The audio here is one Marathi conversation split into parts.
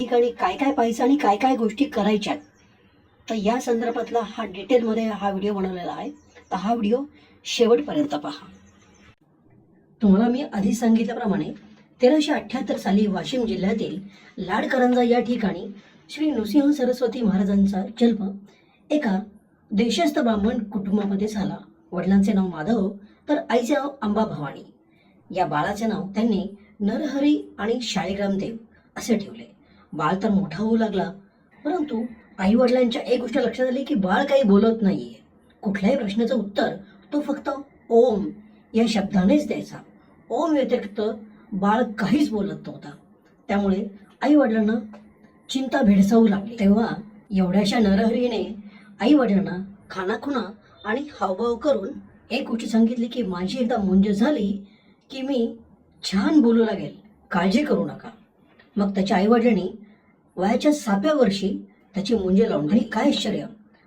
ठिकाणी काय काय पाहायचं आणि काय काय गोष्टी करायच्या, तर या संदर्भातला हा डिटेलमध्ये हा व्हिडिओ बनवलेला आहे. तर हा व्हिडिओ शेवटपर्यंत पहा. तुम्हाला मी आधी सांगितल्याप्रमाणे 1378 साली वाशिम जिल्ह्यातील लाडकरंजा या ठिकाणी श्री नृसिंह सरस्वती महाराजांचा जन्म एका देशस्थ ब्राह्मण कुटुंबामध्ये झाला. वडिलांचे नाव माधव तर आईचे नाव अंबा भवानी. या बाळाचे नाव त्यांनी नरहरी आणि शाळीग्राम देव असे ठेवले. बाळ तर मोठा होऊ लागला, परंतु आई वडिलांच्या एक गोष्ट लक्षात आली की बाळ काही बोलत नाहीये. कुठल्याही प्रश्नाचं उत्तर तो फक्त ओम या शब्दानेच द्यायचा. ओम व्यतिरिक्त बाळ काहीच बोलत नव्हता. त्यामुळे आई वडिलांना चिंता भेडसावू लागली. तेव्हा एवढ्याशा नरहरीने आई वडिलांना खानाखुणा आणि हावभाव करून एक गोष्ट सांगितली की माझी एकदा मुंज झाली की मी छान बोलू लागेल, काळजी करू नका. मग त्याच्या आई वडिलांनी वयाच्या 7व्या वर्षी त्याची मुंज लावून. आणि काय आश्चर्य,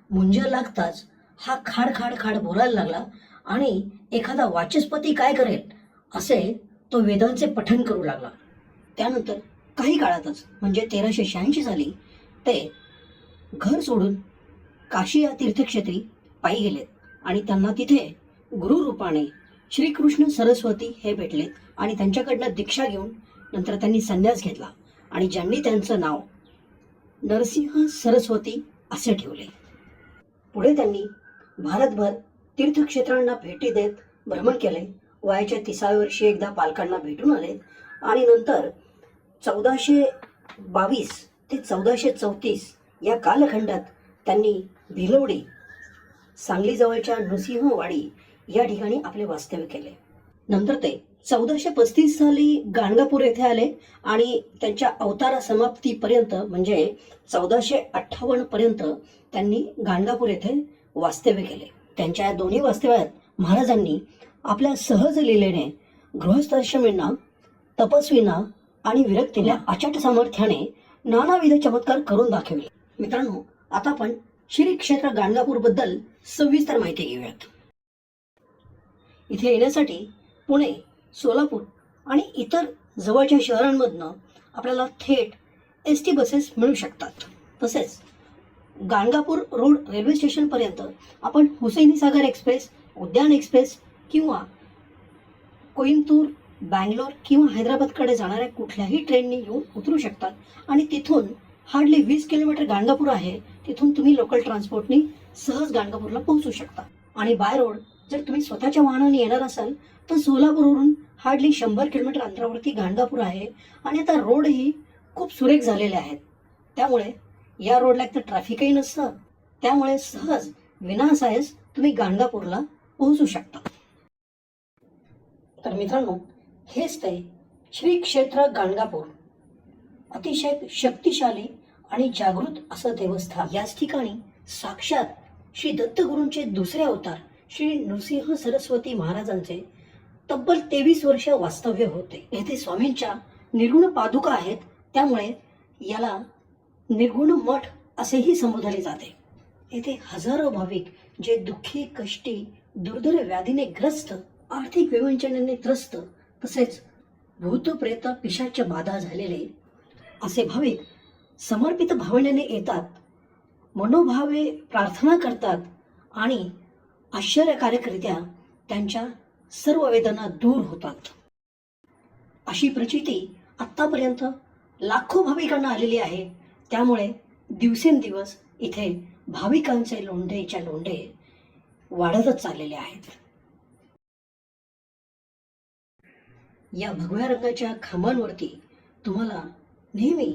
मुंज लागताच हा खाड खाड खाड बोलायला लागला आणि एखादा वाचस्पती काय करेल असे तो वेदांचे पठण करू लागला. त्यानंतर काही काळातच म्हणजे 1386 साली ते घर सोडून काशी या तीर्थक्षेत्री पायी गेलेत आणि त्यांना तिथे गुरुरूपाने श्रीकृष्ण सरस्वती हे भेटलेत आणि त्यांच्याकडनं दीक्षा घेऊन नंतर त्यांनी संन्यास घेतला आणि ज्यांनी त्यांचं नाव नरसिंह सरस्वती असे ठेवले. पुढे त्यांनी भारतभर तीर्थक्षेत्रांना भेटी देत भ्रमण केले. वयाच्या 30व्या वर्षी एकदा पालकांना भेटून आले आणि नंतर 1422 ते 1434 या कालखंडात त्यांनी भिलवडी सांगलीजवळच्या नृसिंहवाडी या ठिकाणी आपले वास्तव्य केले. नंतर ते 1435 साली गाणगापूर येथे आले आणि त्यांच्या अवतारा समाप्तीपर्यंत म्हणजे 1458 पर्यंत त्यांनी गाणगापूर येथे वास्तव्य केले. त्यांच्या या दोन्ही वास्तव्यात महाराजांनी आपल्या सहज लीलेने गृहस्थाश्रमींना, तपस्वींना आणि विरक्तीला अचाट सामर्थ्याने नानाविध चमत्कार करून दाखवले. मित्रांनो, आता आपण श्री क्षेत्र गाणगापूर बद्दल सविस्तर माहिती घेऊयात. इथे येण्यासाठी पुणे, सोलापूर आणि इतर जवळच्या शहरांमधनं आपल्याला थेट ST बसेस मिळू शकतात. तसेच गाणगापूर रोड रेल्वे स्टेशनपर्यंत आपण हुसेनी सागर एक्सप्रेस, उद्यान एक्सप्रेस किंवा कोइंबतूर, बँगलोर किंवा हैदराबादकडे जाणाऱ्या कुठल्याही ट्रेननी येऊन उतरू शकतात आणि तिथून हार्डली 20 किलोमीटर गाणगापूर आहे. तिथून तुम्ही लोकल ट्रान्सपोर्टनी सहज गाणगापूरला पोहोचू शकता. आणि बाय रोड जर तुम्ही स्वतःच्या वाहनाने येणार असाल तर सोलापूरवरून हार्डली 100 किलोमीटर अंतरावरती गाणगापूर आहे आणि आता रोडही खूप सुरेख झालेले आहेत. त्यामुळे या रोडला एक तर ट्रॅफिकही नसतं, त्यामुळे सहज विनासायस तुम्ही गाणगापूरला पोहोचू शकता. तर मित्रांनो, हेच ते श्री क्षेत्र गाणगापूर, अतिशय शक्तिशाली आणि जागृत असं देवस्थान. याच ठिकाणी साक्षात श्री दत्तगुरूंचे दुसरे अवतार श्री नृसिंह सरस्वती महाराजांचे तब्बल 23 वर्ष वास्तव्य होते. येथे स्वामींच्या निर्गुण पादुका आहेत, त्यामुळे याला निर्गुण मठ असेही संबोधले जाते. येथे हजारो भाविक जे दुःखी, कष्टी, दुर्धर व्याधीने ग्रस्त, आर्थिक विवंचनेने त्रस्त, तसेच भूत प्रेत पिशाच बाधा झालेले असे भाविक समर्पित भावनेने येतात, मनोभावे प्रार्थना करतात आणि आश्चर्यकारकरित्या त्यांच्या सर्व वेदना दूर होतात. अशी प्रचिती आत्तापर्यंत लाखो भाविकांना आलेली आहे. त्यामुळे दिवसेंदिवस इथे भाविकांचे लोंढेच्या लोंढे वाढतच चाललेले आहेत. या भगव्या रंगाच्या खांबांवरती तुम्हाला नेहमी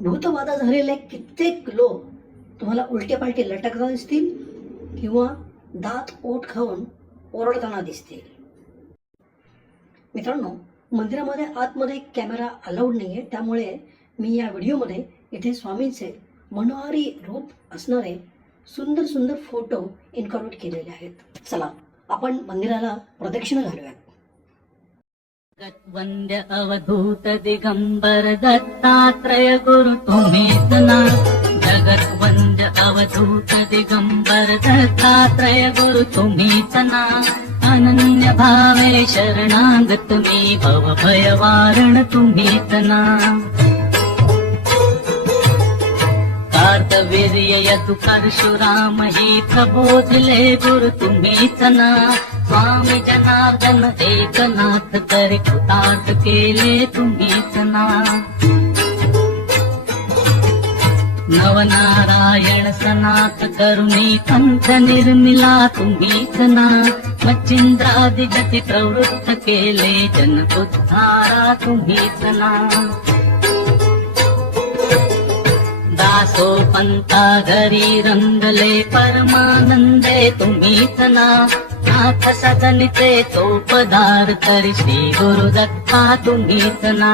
भूतबाधा झालेले कित्येक लोक तुम्हाला उलटे पालटे लटकताना दिसतील किंवा दात ओठ खाऊन ओरडताना दिसतील. मित्रांनो, मंदिरामध्ये आतमध्ये कॅमेरा अलाउड नाहीये, त्यामुळे मी या व्हिडिओमध्ये इथे स्वामींचे मनोहारी रूप असणारे सुंदर सुंदर फोटो इन्कॉर्पोरेट केलेले आहेत. चला आपण मंदिराला प्रदक्षिणा घालूयात. वंद्य अवधूत दिगंबर दत्तात्रय गुरु तुम्हीच ना. जगत वंद्य अवधूत दिगंबर दत्तात्रय गुरु तुम्हीच ना. अनन्य भावे शरणागत मी भव भय वारण तुम्हीच ना. वीर्य यदु परशुराम ही प्रबोधले गुरु तुम्हीच ना. स्वामी जनार्दन एकनाथ तरी कृतार्थ केले तुम्हीच ना. नवनारायण सनाथ करुणी पंथ निर्मिला तुम्हीच ना. मच्छिंद्रादि गती प्रवृत्त केले जन उद्धारा तुम्हीच ना. दासो पंता घरी रंगले परमानंदे तुम्हीच ना. नाथ सदनिचे तो पदार्थ श्री गुरुदत्ता तुम्हीच ना.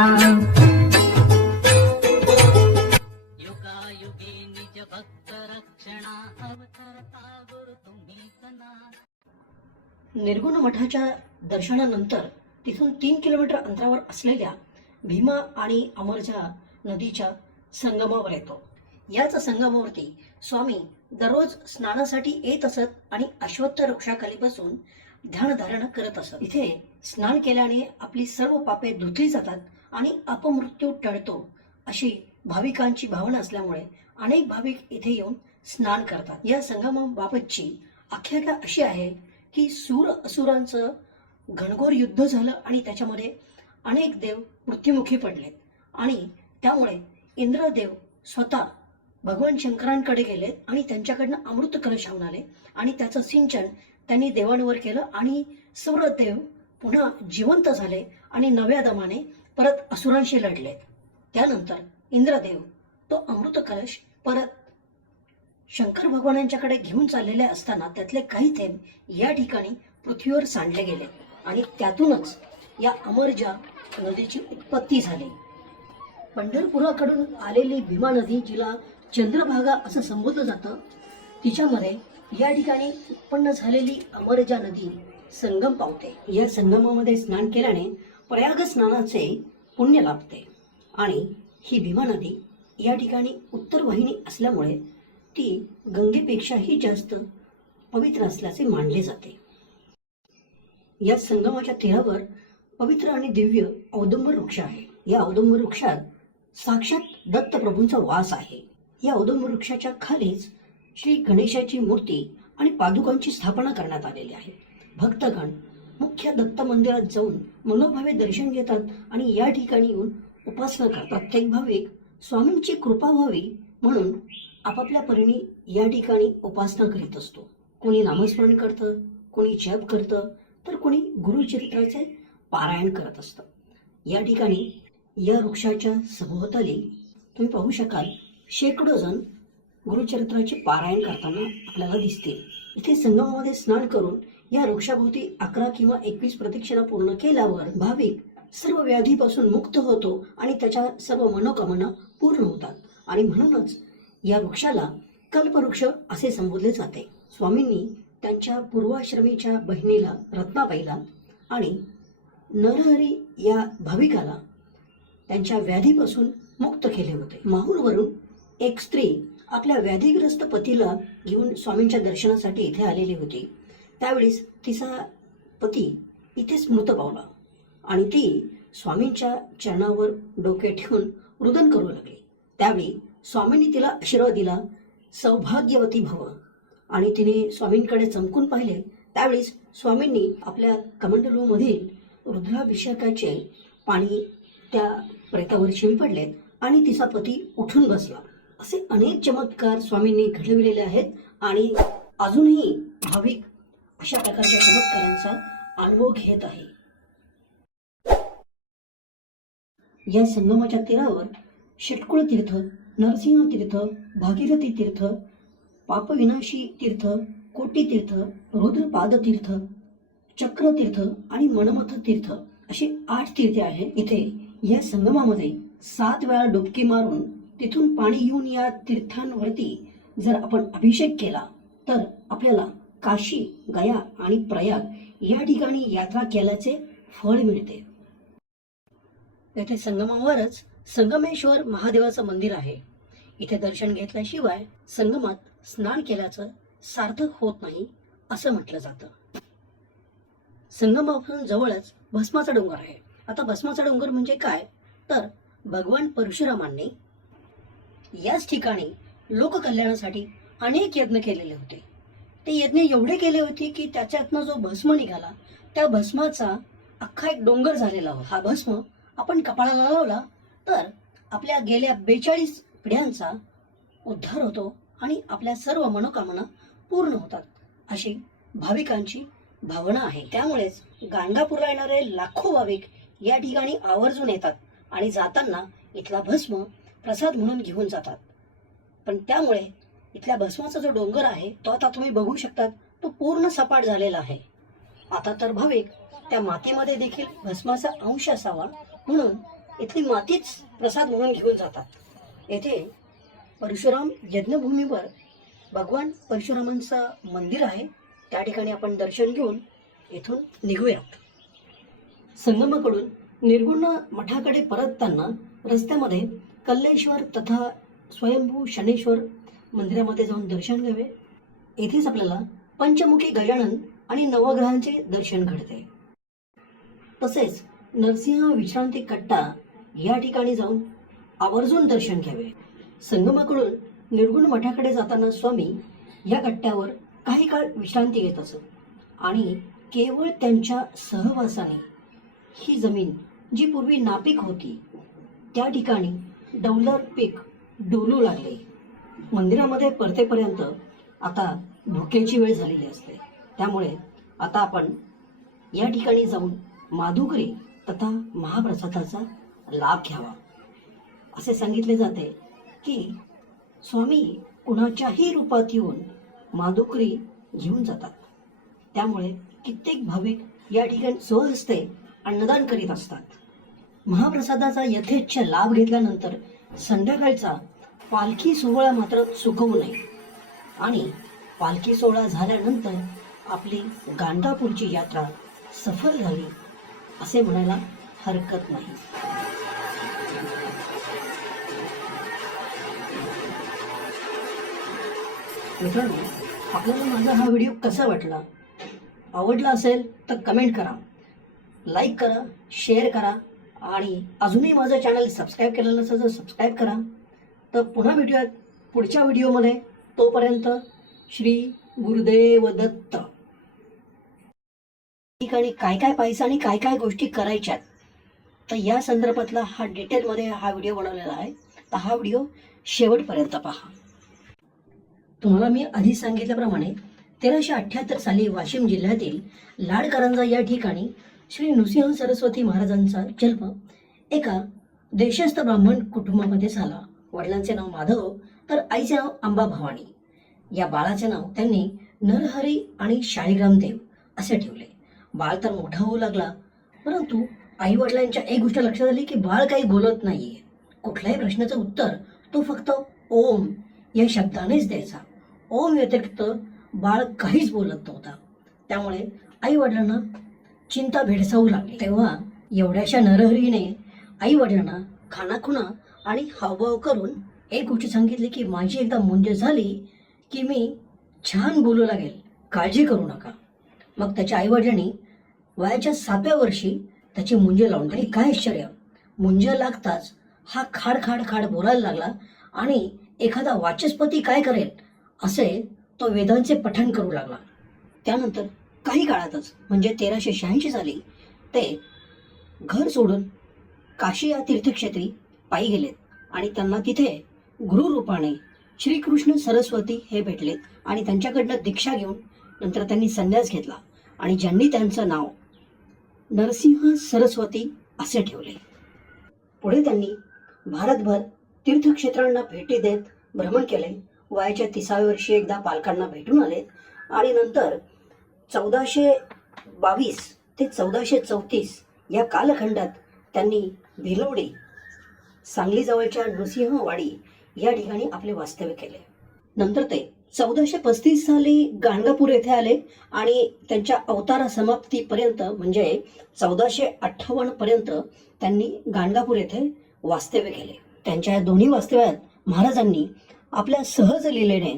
युगायुगी निज भक्त रक्षणा अवतरता गुरु तुम्हीच ना. निर्गुण मठाच्या दर्शनानंतर तिथून 3 किलोमीटर अंतरावर असलेल्या भीमा आणि अमरजा नदीच्या संगमावर येतो. याच संगमावरती स्वामी दररोज स्नानासाठी येत असत आणि अश्वत्थ वृक्षाखाली बसून ध्यानधारणा करत असत. इथे स्नान केल्याने आपली सर्व पापे धुतली जातात आणि अपमृत्यू टळतो अशी भाविकांची भावना असल्यामुळे अनेक भाविक इथे येऊन स्नान करतात. या संगमाबाबतची आख्यायिका अशी आहे की सूर असुरांचं घनघोर युद्ध झालं आणि त्याच्यामध्ये अनेक देव मृत्युमुखी पडलेत आणि त्यामुळे इंद्रदेव स्वतः भगवान शंकरांकडे गेलेत आणि त्यांच्याकडनं अमृत कलश घेऊन आले आणि त्याचं सिंचन त्यांनी देवांवर केलं आणि सर्व देव पुन्हा जिवंत झाले आणि नव्या दमाने परत असुरांशी लढले. त्यानंतर इंद्रदेव तो अमृत कलश परत शंकर भगवानांच्याकडे घेऊन चाललेले असताना त्यातले काही थेंब या ठिकाणी पृथ्वीवर सांडले गेले आणि त्यातूनच या अमरजा नदीची उत्पत्ती झाली. पंढरपुराकडून आलेली भीमा नदी, जिला चंद्रभागा असं संबोधलं जातं, तिच्यामध्ये या ठिकाणी उत्पन्न झालेली अमरजा नदी संगम पावते. या संगमामध्ये स्नान केल्याने प्रयाग स्नानाचे पुण्य लाभते आणि ही भीमा नदी या ठिकाणी उत्तर वाहिनी असल्यामुळे ती गंगेपेक्षाही जास्त पवित्र असल्याचे मानले जाते. या संगमाच्या तीरावर पवित्र आणि दिव्य औदुंबर वृक्ष आहे. या औदुंबर वृक्षात साक्षात दत्तप्रभूंचा वास आहे. या औदुंबर वृक्षाच्या खालीच श्री गणेशाची मूर्ती आणि पादुकांची स्थापना करण्यात आलेली आहे. भक्तगण मुख्य दत्त मंदिरात जाऊन मनोभावे दर्शन घेतात आणि या ठिकाणी येऊन उपासना करतात. प्रत्येक भाविक स्वामींची कृपा व्हावी म्हणून आपापल्या परीने या ठिकाणी उपासना करीत असतो. कोणी नामस्मरण करतं, कोणी जप करतं, तर कोणी गुरुचरित्राचे पारायण करत असतं. या ठिकाणी या वृक्षाच्या सभोवताली तुम्ही पाहू शकाल शेकडो जण गुरुचरित्राचे पारायण करताना आपल्याला दिसतील. इथे संगमामध्ये स्नान करून या वृक्षाभोवती 11 किंवा 21 प्रदक्षिणा पूर्ण केल्यावर भाविक सर्व व्याधीपासून मुक्त होतो आणि त्याच्या सर्व मनोकामना पूर्ण होतात आणि म्हणूनच या वृक्षाला कल्पवृक्ष असे संबोधले जाते. स्वामींनी त्यांच्या पूर्वाश्रमीच्या बहिणीला रत्नाबाईला आणि नरहरी या भाविकाला त्यांच्या व्याधीपासून मुक्त केले होते. माहूरवरून एक स्त्री आपल्या व्याधीग्रस्त पतीला घेऊन स्वामींच्या दर्शनासाठी इथे आलेली होती. त्यावेळेस तिचा पती इथेच मृत पावला आणि ती स्वामींच्या चरणावर डोके ठेवून रुदन करू लागली. त्यावेळी स्वामींनी तिला आशीर्वाद दिला, सौभाग्यवती भव, आणि तिने स्वामींकडे चमकून पाहिले. त्यावेळेस स्वामींनी आपल्या कमंडलूमधील रुद्राभिषेकाचे पाणी त्या प्रेतावर शिंपडले आणि तिचा पती उठून बसला. असे अनेक चमत्कार स्वामींनी घडविलेले आहेत आणि अजूनही भाविक अशा प्रकारच्या चमत्कारांचा अनुभव घेत आहे. या संगमाच्या तीरावर षटकुळ तीर्थ, नरसिंह तीर्थ, भागीरथी तीर्थ, पापविनाशी तीर्थ, कोटी तीर्थ, रुद्रपाद तीर्थ, चक्र तीर्थ आणि मनमथ तीर्थ अशी 8 तीर्थे आहेत. इथे या संगमामध्ये 7 वेळा डुबकी मारून तिथून पाणी घेऊन या तीर्थांवरती जर आपण अभिषेक केला तर आपल्याला काशी, गया आणि प्रयाग या ठिकाणी यात्रा केल्याचे फळ मिळते. येथे संगमावरच संगमेश्वर महादेवाचं मंदिर आहे. इथे दर्शन घेतल्याशिवाय संगमात स्नान केल्याचं सार्थक होत नाही असं म्हटलं जातं. संगमापासून जवळच भस्माचा डोंगर आहे. आता भस्माचा डोंगर म्हणजे काय, तर भगवान परशुरामांनी याच ठिकाणी लोककल्याणासाठी अनेक यत्न केलेले होते. ते यज्ञ एवढे केले होते की त्याच्यातनं जो भस्म निघाला त्या भस्माचा अख्खा एक डोंगर झालेला होता. हा भस्म आपण कपाळाला लावला तर आपल्या गेल्या 42 पिढ्यांचा उद्धार होतो आणि आपल्या सर्व मनोकामना पूर्ण होतात अशी भाविकांची भावना आहे. त्यामुळेच गाणगापूरला येणारे लाखो भाविक या ठिकाणी आवर्जून येतात आणि जाताना इथला भस्म प्रसाद म्हणून घेऊन जातात. पण त्यामुळे इथल्या भस्माचा जो डोंगर आहे तो आता तुम्ही बघू शकतात, तो पूर्ण सपाट झालेला आहे. आता तर भाविक त्या मातीमध्ये देखील भस्माचा अंश असावा म्हणून इथली मातीच प्रसाद म्हणून घेऊन जातात. येथे परशुराम यज्ञभूमीवर भगवान परशुरामांचं मंदिर आहे. त्या ठिकाणी आपण दर्शन घेऊन येथून निघूयात. संगमाकडून निर्गुण मठाकडे परतताना रस्त्यामध्ये कल्लेश्वर तथा स्वयंभू शनेश्वर मंदिरामध्ये जाऊन दर्शन घ्यावे. येथेच आपल्याला पंचमुखी गजानन आणि नवग्रहांचे दर्शन घडते. तसेच नरसिंह विश्रांती कट्टा या ठिकाणी जाऊन आवर्जून दर्शन घ्यावे. संगमाकडून निर्गुण मठाकडे जाताना स्वामी या कट्ट्यावर काही काळ विश्रांती घेत असत आणि केवळ त्यांच्या सहवासाने ही जमीन जी पूर्वी नापीक होती त्या ठिकाणी डौलर पीक डोलू लागले. मंदिरामध्ये परतेपर्यंत आता भुकेची वेळ झालेली असते. त्यामुळे आता आपण या ठिकाणी जाऊन माधुकरी तथा महाप्रसादाचा लाभ घ्यावा. असे सांगितले जाते की स्वामी कुणाच्याही रूपात येऊन माधुकरी घेऊन जातात. त्यामुळे कित्येक भाविक या ठिकाणी स्वहस्ते अन्नदान करीत असतात. महाप्रसादाचा यथेच्छ लाभ घेतल्यानंतर संध्याकाळचा पालखी सोहळा मात्र चुकवू नये आणि पालखी सोहळा झाल्यानंतर आपली गाणगापूरची यात्रा सफल झाली असे म्हणायला हरकत नाही. मित्रांनो, आपल्याला माझा हा व्हिडिओ कसा वाटला? आवडला असेल तर कमेंट करा, लाईक करा, शेअर करा आणि अजूनही माझं चॅनल सबस्क्राईब केलं नसेल तर सबस्क्राईब करा. तर पुन्हा भेटूयात पुढच्या व्हिडिओमध्ये. तोपर्यंत श्री गुरुदेव दत्त. ठिकाणी काय काय पाहायचं आणि काय काय गोष्टी करायच्यात तर या संदर्भातला हा डिटेलमध्ये हा व्हिडिओ बनवलेला आहे. तर हा व्हिडिओ शेवटपर्यंत पहा. तुम्हाला मी आधी सांगितल्याप्रमाणे 1378 साली वाशिम जिल्ह्यातील लाडकरंजा या ठिकाणी श्री नृसिंह सरस्वती महाराजांचा जन्म एका देशस्थ ब्राह्मण कुटुंबामध्ये झाला. वडिलांचे नाव माधव तर आईचे नाव अंबा भवानी. या बाळाचे नाव त्यांनी नरहरी आणि शाळीग्राम देव असे ठेवले. बाळ तर मोठा होऊ लागला, परंतु आई वडिलांच्या एक गोष्ट लक्षात आली की बाळ काही बोलत नाहीये. कुठल्याही प्रश्नाचं उत्तर तो फक्त ओम या शब्दानेच द्यायचा. ओम व्यतिरिक्त बाळ काहीच बोलत नव्हता. त्यामुळे आई वडिलांना चिंता भेडसावू लागली. तेव्हा एवढ्याशा नरहरीने आई वडिलांना खानाखुणा आणि हावभाव करून एक गोष्ट सांगितली की माझी एकदा मुंज झाली की मी छान बोलू लागेल, काळजी करू नका. मग त्याच्या आई वडिलांनी वयाच्या 7व्या वर्षी त्याची मुंज लावून दिली. काय आश्चर्य, मुंज लागताच हा खाड खाड खाड बोलायला लागला आणि एखादा वाचस्पती काय करेल असे तो वेदांचे पठण करू लागला. त्यानंतर काही काळातच म्हणजे 1386 साली ते घर सोडून काशी या तीर्थक्षेत्री पायी गेलेत आणि त्यांना तिथे गुरुरूपाने श्रीकृष्ण सरस्वती हे भेटलेत आणि त्यांच्याकडनं दीक्षा घेऊन नंतर त्यांनी संन्यास घेतला आणि ज्यांनी त्यांचं नाव नरसिंह सरस्वती असे ठेवले. पुढे त्यांनी भारतभर तीर्थक्षेत्रांना भेटी देत भ्रमण केले. वयाच्या 30व्या वर्षी एकदा पालकांना भेटून आले आणि नंतर 1422 ते 1434 या कालखंडात त्यांनी भिलवडी सांगलीजवळच्या नृसिंहवाडी या ठिकाणी आपले वास्तव्य केले. नंतर ते 1435 साली गाणगापूर येथे आले आणि त्यांच्या अवतारा समाप्तीपर्यंत म्हणजे 1458 पर्यंत त्यांनी गाणगापूर येथे वास्तव्य केले. त्यांच्या दोन्ही वास्तव्यात महाराजांनी आपल्या सहज लीलेने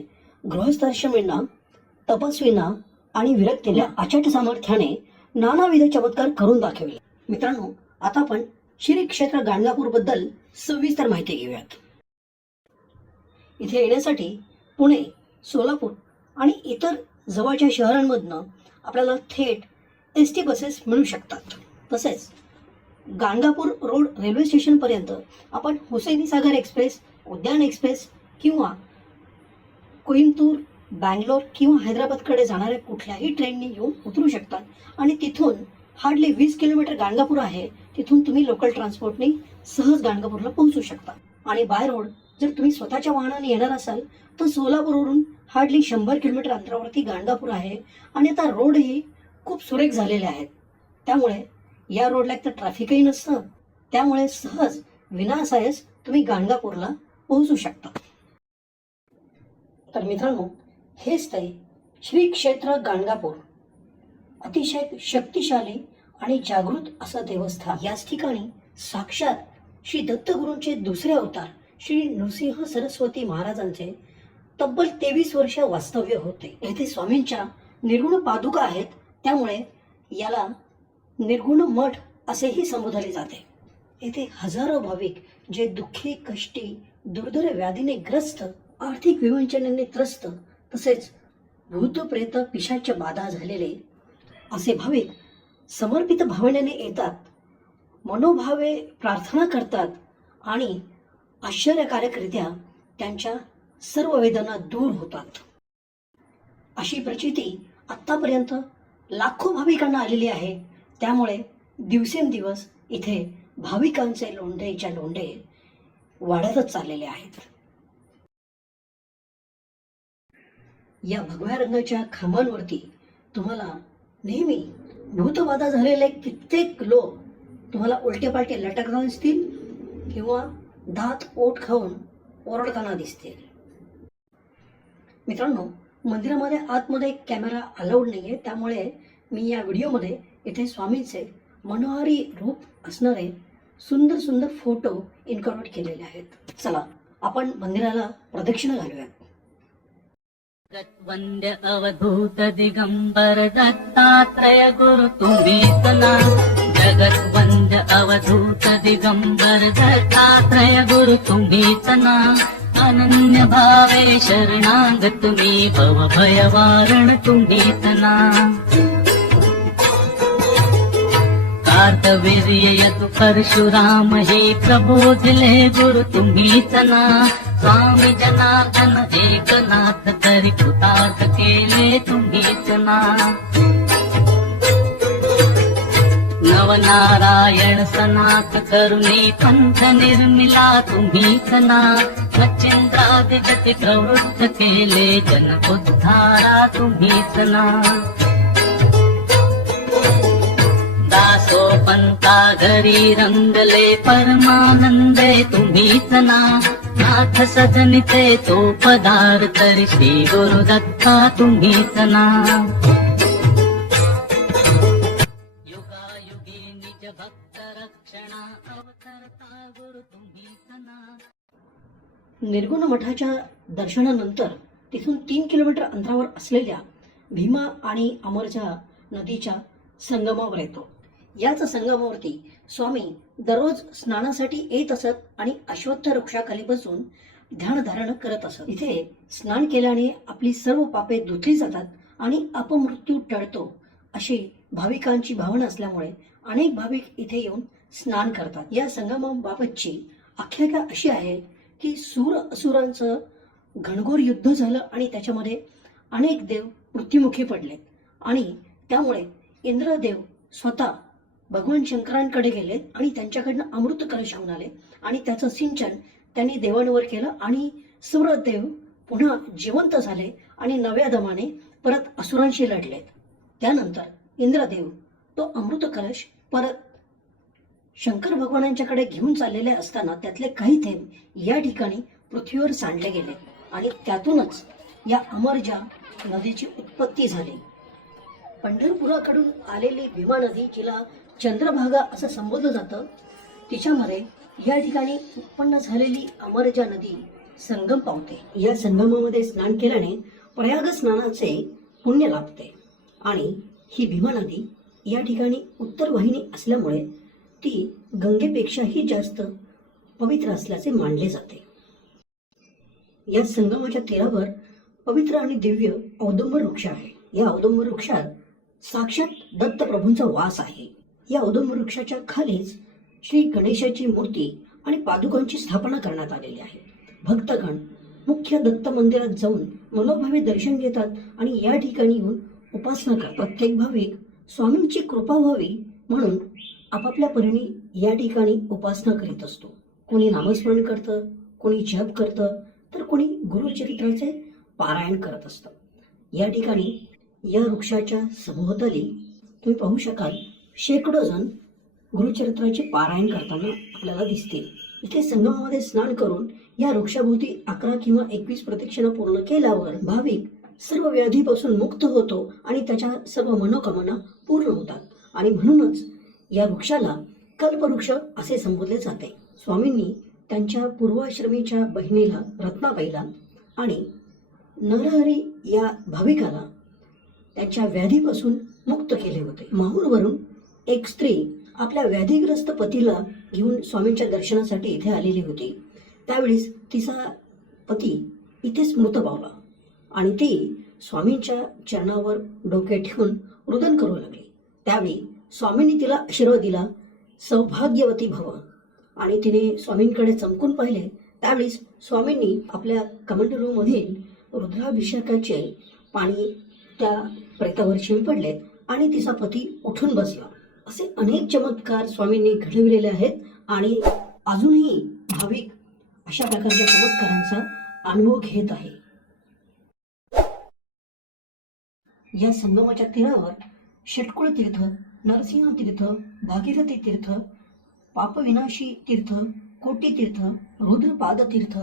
गृहस्थाश्रमींना, तपस्वींना आणि विरक्तीला अचट सामर्थ्याने नानाविध चमत्कार करून दाखविले. मित्रांनो, आता आपण श्री क्षेत्र गाणगापूर बद्दल सविस्तर माहिती घेऊयात. इथे येण्यासाठी पुणे, सोलापूर आणि इतर जवळच्या शहरांमधनं आपल्याला थेट ST बसेस मिळू शकतात. तसेच गाणगापूर रोड रेल्वे स्टेशनपर्यंत आपण हुसेनी सागर एक्सप्रेस, उद्यान एक्सप्रेस किंवा कोइंबतूर, बँगलोर किंवा हैदराबादकडे जाणाऱ्या कुठल्याही ट्रेननी येऊन उतरू शकता आणि तिथून हार्डली 20 किलोमीटर गाणगापूर आहे, तिथून तुम्ही लोकल ट्रान्सपोर्टने सहज गाणगापूरला पोहोचू शकता. आणि बाय रोड जर तुम्ही स्वतःच्या वाहनाने येणार असाल तर सोलापूरवरून हार्डली 100 किलोमीटर अंतरावरती गाणगापूर आहे आणि आता रोडही खूप सुरेख झालेले आहेत. त्यामुळे या रोडला एक तर ट्रॅफिकही नसतं, त्यामुळे सहज विनासायास तुम्ही गाणगापूरला पोहोचू शकता. तर मित्रांनो, हेच ते श्री क्षेत्र गाणगापूर, अतिशय शक्तिशाली आणि जागृत असं देवस्थान. याच ठिकाणी साक्षात श्री दत्तगुरूंचे दुसरे अवतार श्री नृसिंह सरस्वती महाराजांचे तब्बल 23 वर्ष वास्तव्य होते. येथे स्वामींच्या निर्गुण पादुका आहेत, त्यामुळे याला निर्गुण मठ असेही संबोधले जाते. येथे हजारो भाविक जे दुःखी, कष्टी, दुर्धर व्याधीने ग्रस्त, आर्थिक विवंचनेने त्रस्त, तसेच भूत प्रेत पिशाच बाधा झालेले असे भाविक समर्पित भावनेने येतात, मनोभावे प्रार्थना करतात आणि आश्चर्यकारकरित्या त्यांच्या सर्व वेदना दूर होतात. अशी प्रचिती आत्तापर्यंत लाखो भाविकांना आलेली आहे. त्यामुळे दिवसेंदिवस इथे भाविकांचे लोंढेच्या लोंढे वाढतच चाललेले आहेत. या भगव्या रंगाच्या खांबांवरती तुम्हाला नेहमी भूतबाधा झालेले कित्येक लोक तुम्हाला उलटे पालटे लटकताना दिसतील किंवा दात ओठ खाऊन ओरडताना दिसतील. मित्रांनो, मंदिरामध्ये आतमध्ये कॅमेरा अलाउड नाही आहे, त्यामुळे मी या व्हिडिओमध्ये इथे स्वामींचे मनोहारी रूप असणारे सुंदर सुंदर फोटो इन्कॉर्पोरेट केलेले आहेत. चला आपण मंदिराला प्रदक्षिणा घालूया. वंद्य अवधूत दिगंबर दत्तात्रय गुरु तुम्हीच ना. जगत वंद्य अवधूत दिगंबर दत्तात्रय गुरु तुम्हीच ना. अनन्य भावे शरणांग तुम्ही, भव भय वारण तुम्हीच ना. कार्तवीर्य यतु परशुराम हे प्रबोधिले गुरु तुम्हीच ना. स्वामी जनार्दन एकनाथ तरी कृतार्थ केले तुम्हीच ना. नवनारायण सनाथ करुणी पंथ निर्मिला तुम्हीच ना. मच्छिंद्रादि गती प्रवृत्त केले जन उद्धारा तुम्हीच ना. दासो पंता घरी रंगले परमानंदे तुम्हीच ना. नाथ सजनिते तो पदार्थ श्री गुरु दत्ता तुम्हीच ना. युगायुगी निज भक्त रक्षणा अवतरता गुरु तुम्हीच ना. निर्गुण मठाच्या दर्शनानंतर तिथून 3 किलोमीटर अंतरावर असलेल्या भीमा आणि अमरजा नदीच्या संगमावर येतो. याच संगमावरती स्वामी दररोज स्नानासाठी येत असत आणि अश्वत्थ वृक्षाखाली बसून ध्यानधारणा करत असत. इथे स्नान केल्याने आपली सर्व पापे धुतली जातात आणि अपमृत्यू टळतो अशी भाविकांची भावना असल्यामुळे अनेक भाविक इथे येऊन स्नान करतात. या संगमाबाबतची आख्यायिका अशी आहे की सूर असुरांचं घनघोर युद्ध झालं आणि त्याच्यामध्ये अनेक देव मृत्युमुखी पडले आणि त्यामुळे इंद्रदेव स्वतः भगवान शंकरांकडे गेले आणि त्यांच्याकडनं अमृत कलश घेऊन आले आणि त्याचं सिंचन त्यांनी देवांवर केलं आणि सर्व देव पुन्हा जिवंत झाले आणि नव्या दमाने परत असुरांशी लढलेत. त्यानंतर इंद्रदेव तो अमृत कलश परत शंकर भगवानांच्याकडे घेऊन चाललेले असताना त्यातले काही थेंब या ठिकाणी पृथ्वीवर सांडले गेले आणि त्यातूनच या अमरजा नदीची उत्पत्ती झाली. पंढरपुराकडून आलेली भीमा नदी, जिला चंद्रभागा असं संबोधलं जातं, तिच्यामध्ये या ठिकाणी उत्पन्न झालेली अमरजा नदी संगम पावते. या संगमामध्ये स्नान केल्याने प्रयाग स्नानाचे पुण्य लाभते आणि ही भीमा नदी या ठिकाणी उत्तर वाहिनी असल्यामुळे ती गंगेपेक्षाही जास्त पवित्र असल्याचे मानले जाते. या संगमाच्या तीरावर पवित्र आणि दिव्य औदुंबर वृक्ष आहे. या औदुंबर वृक्षात साक्षात दत्तप्रभूंचा वास आहे. या औदुंबर वृक्षाच्या खालीच श्री गणेशाची मूर्ती आणि पादुकांची स्थापना करण्यात आलेली आहे. भक्तगण मुख्य दत्त मंदिरात जाऊन मनोभावे दर्शन घेतात आणि या ठिकाणी येऊन उपासना करतात. प्रत्येक भाविक स्वामींची कृपा व्हावी म्हणून आपापल्या परीने या ठिकाणी उपासना करीत असतो. कोणी नामस्मरण करतं, कोणी जप करतं, तर कोणी गुरुचरित्राचे पारायण करत असतं. या ठिकाणी या वृक्षाच्या सभोवताली तुम्ही पाहू शकाल शेकडो जण गुरुचरित्राचे पारायण करताना आपल्याला दिसतील. इथे संगमामध्ये स्नान करून या वृक्षाभोवती 11 किंवा 21 प्रदक्षिणा पूर्ण केल्यावर भाविक सर्व व्याधीपासून मुक्त होतो आणि त्याच्या सर्व मनोकामना पूर्ण होतात. आणि म्हणूनच या वृक्षाला कल्पवृक्ष असे संबोधले जाते. स्वामींनी त्यांच्या पूर्वाश्रमीच्या बहिणीला रत्नाबाईला आणि नरहरी या भाविकाला त्यांच्या व्याधीपासून मुक्त केले होते. माहूरवरून एक स्त्री आपल्या व्याधीग्रस्त पतीला घेऊन स्वामींच्या दर्शनासाठी इथे आलेली होती. त्यावेळेस तिचा पती इथेच मृत पावला आणि ती स्वामींच्या चरणावर डोके ठेवून रुदन करू लागली. त्यावेळी स्वामींनी तिला आशीर्वाद दिला, सौभाग्यवती भव. आणि तिने स्वामींकडे चमकून पाहिले. त्यावेळेस स्वामींनी आपल्या कमंडलूमधील रुद्राभिषेकाचे पाणी त्या प्रेतावर शिंपडले आणि तिचा पती उठून बसला. असे अनेक चमत्कार स्वामींनी घडविलेले आहेत आणि अजूनही भाविक अशा प्रकारच्या चमत्कारांचा अनुभव घेत आहे. या संगमाच्या तीरावर षटकुळ तीर्थ, नरसिंह तीर्थ, भागीरथी तीर्थ, पापविनाशी तीर्थ, कोटी तीर्थ, रुद्रपाद तीर्थ,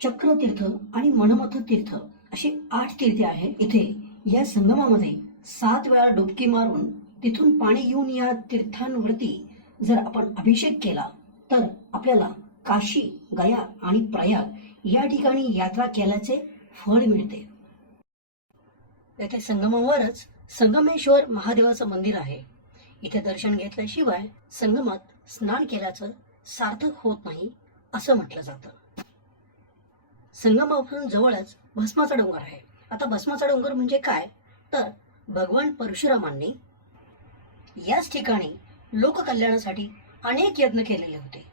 चक्र तीर्थ आणि मनमथ तीर्थ अशी 8 तीर्थे आहेत. इथे या संगमामध्ये 7 वेळा डुबकी मारून तिथून पाणी घेऊन या तीर्थांवरती जर आपण अभिषेक केला तर आपल्याला काशी, गया आणि प्रयाग या ठिकाणी यात्रा केल्याचे फळ मिळते. येथे संगमावरच संगमेश्वर महादेवाचं मंदिर आहे. इथे दर्शन घेतल्याशिवाय संगमात स्नान केल्याचं सार्थक होत नाही असं म्हटलं जातं. संगमापासून जवळच भस्माचा डोंगर आहे. आता भस्माचा डोंगर म्हणजे काय, तर भगवान परशुरामांनी याच ठिकाणी लोककल्याणासाठी अनेक यज्ञ केलेले होते.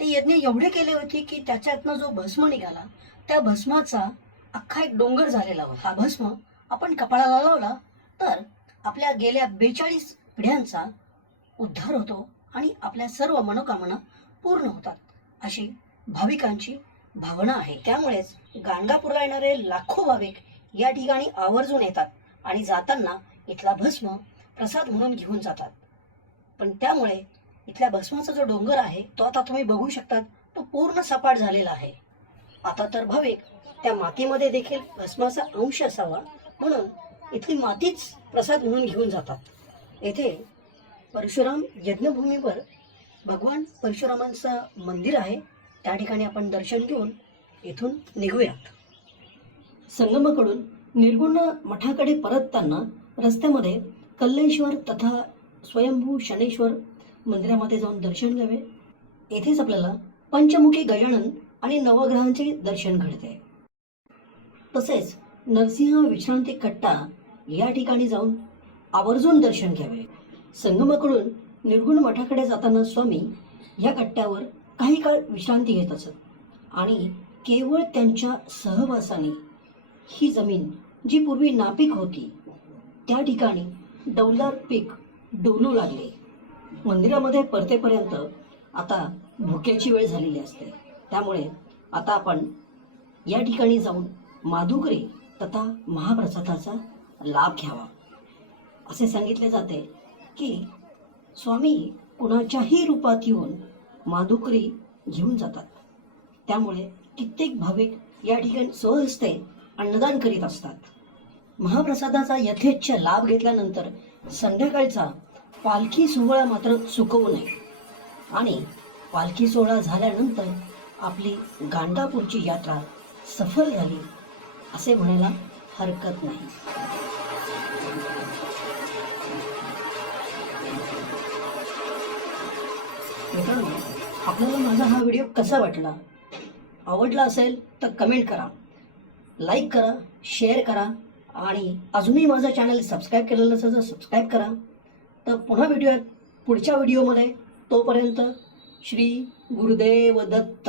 ते यज्ञ एवढे केले होते की त्याच्यातनं जो भस्म निघाला त्या भस्माचा अख्खा एक डोंगर झालेला होता. हा भस्म आपण कपाळाला लावला तर आपल्या गेल्या 42 पिढ्यांचा उद्धार होतो आणि आपल्या सर्व मनोकामना पूर्ण होतात अशी भाविकांची भावना आहे. त्यामुळेच गाणगापूरला येणारे लाखो भाविक या ठिकाणी आवर्जून येतात आणि जाताना इथला भस्म प्रसाद म्हणून घेऊन जातात. पण त्यामुळे इथल्या भस्माचा जो डोंगर आहे तो आता तुम्ही बघू शकतात, तो पूर्ण सपाट झालेला आहे. आता तर भाविक त्या मातीमध्ये देखील भस्माचा अंश असावा म्हणून इथली मातीच प्रसाद म्हणून घेऊन जातात. येथे परशुराम यज्ञभूमीवर भगवान परशुरामांचं मंदिर आहे. त्या ठिकाणी आपण दर्शन घेऊन इथून निघूयात. संगमाकडून निर्गुण मठाकडे परतताना रस्त्यामध्ये कल्लेश्वर तथा स्वयंभू शनेश्वर मंदिरामध्ये जाऊन दर्शन घ्यावे. येथेच आपल्याला पंचमुखी गजानन आणि नवग्रहांचे दर्शन घडते. तसेच नरसिंह विश्रांती कट्टा या ठिकाणी जाऊन आवर्जून दर्शन घ्यावे. संगमाकडून निर्गुण मठाकडे जाताना स्वामी या कट्ट्यावर काही काळ विश्रांती घेत असत आणि केवळ त्यांच्या सहवासाने ही जमीन जी पूर्वी नापीक होती त्या ठिकाणी डौलदार पीक डोलू लागले. मंदिरामध्ये परतेपर्यंत आता भुक्याची वेळ झालेली असते. त्यामुळे आता आपण या ठिकाणी जाऊन माधुकरी तथा महाप्रसादाचा लाभ घ्यावा. असे सांगितले जाते की स्वामी कुणाच्याही रूपात येऊन माधुकरी घेऊन जातात. त्यामुळे कित्येक भाविक या ठिकाणी स्वहस्ते अन्नदान करीत असतात. महाप्रसादाचा यथेच्छ लाभ घेतल्यानंतर संध्याकाळचा पालखी सोहळा मात्र चुकवू नये आणि पालखी सोहळा झाल्यानंतर आपली गाणगापूरची यात्रा सफल झाली असे म्हणायला हरकत नाही. मित्रांनो, आपल्याला माझा हा व्हिडिओ कसा वाटला आवडला असेल तर कमेंट करा, लाईक करा, शेअर करा आणि अजूनही माझा चॅनल सबस्क्राईब केलेलं नसेल तर सबस्क्राईब करा. तर पुन्हा भेटूयात पुढच्या व्हिडिओमध्ये. तोपर्यंत श्री गुरुदेव दत्त.